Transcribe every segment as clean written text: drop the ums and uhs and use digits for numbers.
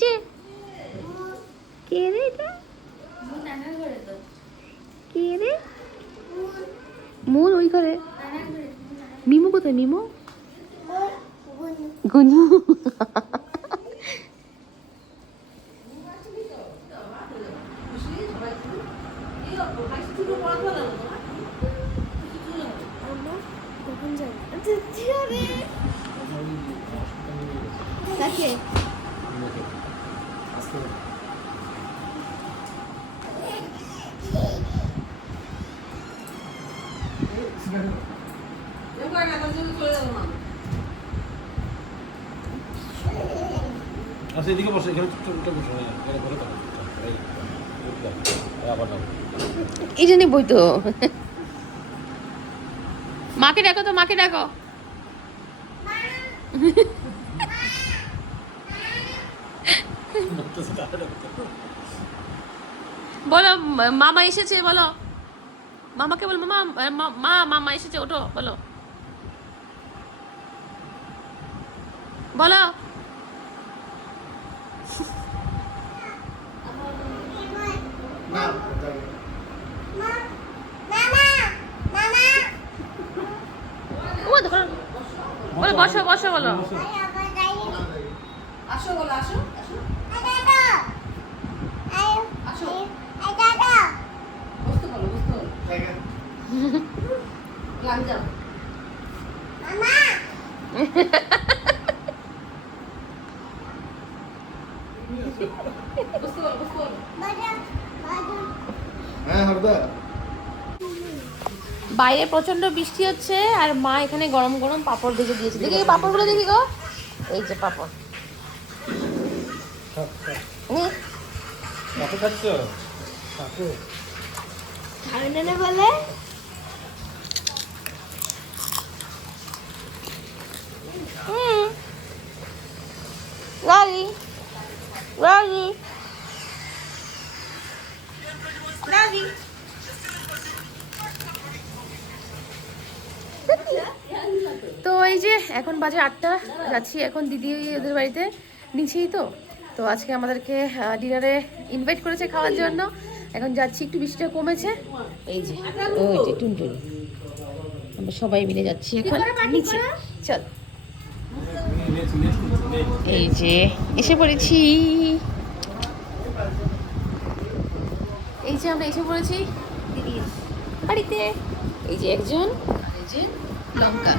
নিচে কে রে এটা কে রে মন ওই ঘরে মিমো কোথায় মিমো গুনু আচ্ছা এদিকে বসে এখানে চুপচাপ বসে আবার এই জন্যই বই তো মাকে ডাকো তো মাকে ডাকো বলো মামা এসেছে বলো মামাকে বলো মামা মামা এসেছে ওঠো বলো বলো বলো বসো বসো বলো আসো বলো আসো আসো বসতে বলো লাগ যাও বসতে বলো হ্যাঁ হরদা বাইরে প্রচন্ড বৃষ্টি হচ্ছে আর মা এখানে গরম গরম পাপড় ভেজে দিয়েছে দেখি এই পাপড়গুলো দেখি গো এই যে পাপড় কত খাচ্ছ কাকু খাবে বলে রাগি রাগি রাগি তো এই যে এখন বাজে 8টা যাচ্ছি এখন দিদি ওদের বাড়িতে নিচেই তো আজকে আমাদেরকে ডিনারে ইনভাইট করেছে খাওয়ার জন্য এখন যাচ্ছি একটু বৃষ্টিটা কমেছে এই যে ওই যে টুনটুনি আমরা সবাই মিলে যাচ্ছি এখন নিচে চল এই যে এসে পড়েছি এই যে আমরা এসে পড়েছি দিদির বাড়িতে এই যে একজন এই যে লঙ্কা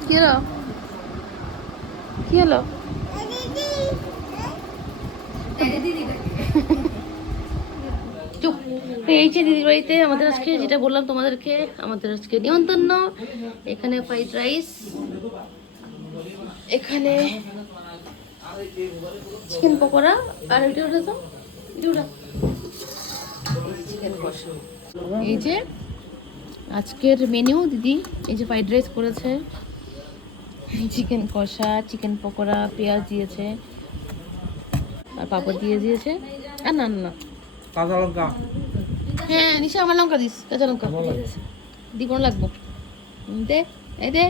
কি হলো কি হলো চুপ এই যে দিদির বাড়িতে আমাদের আজকে যেটা বললাম তোমাদেরকে আমাদের আজকে নিমন্ত্রণ এখানে ফ্রাইড রাইস এখানে চিকেন পকোড়া আর এটা ওটা তো চিকেন কষা এই যে আজকের মেনু দিদি এই যে ফ্রাইড রাইস করেছে চিকেন কষা চিকেন পকোড়া পেঁয়াজ দিয়েছে আর পাপড় দিয়ে দিয়েছে আর না না কাঁচা লঙ্কা হ্যাঁ নিশা আমার লঙ্কা দিস কাঁচা লঙ্কা দিব লাগবো দে এই দে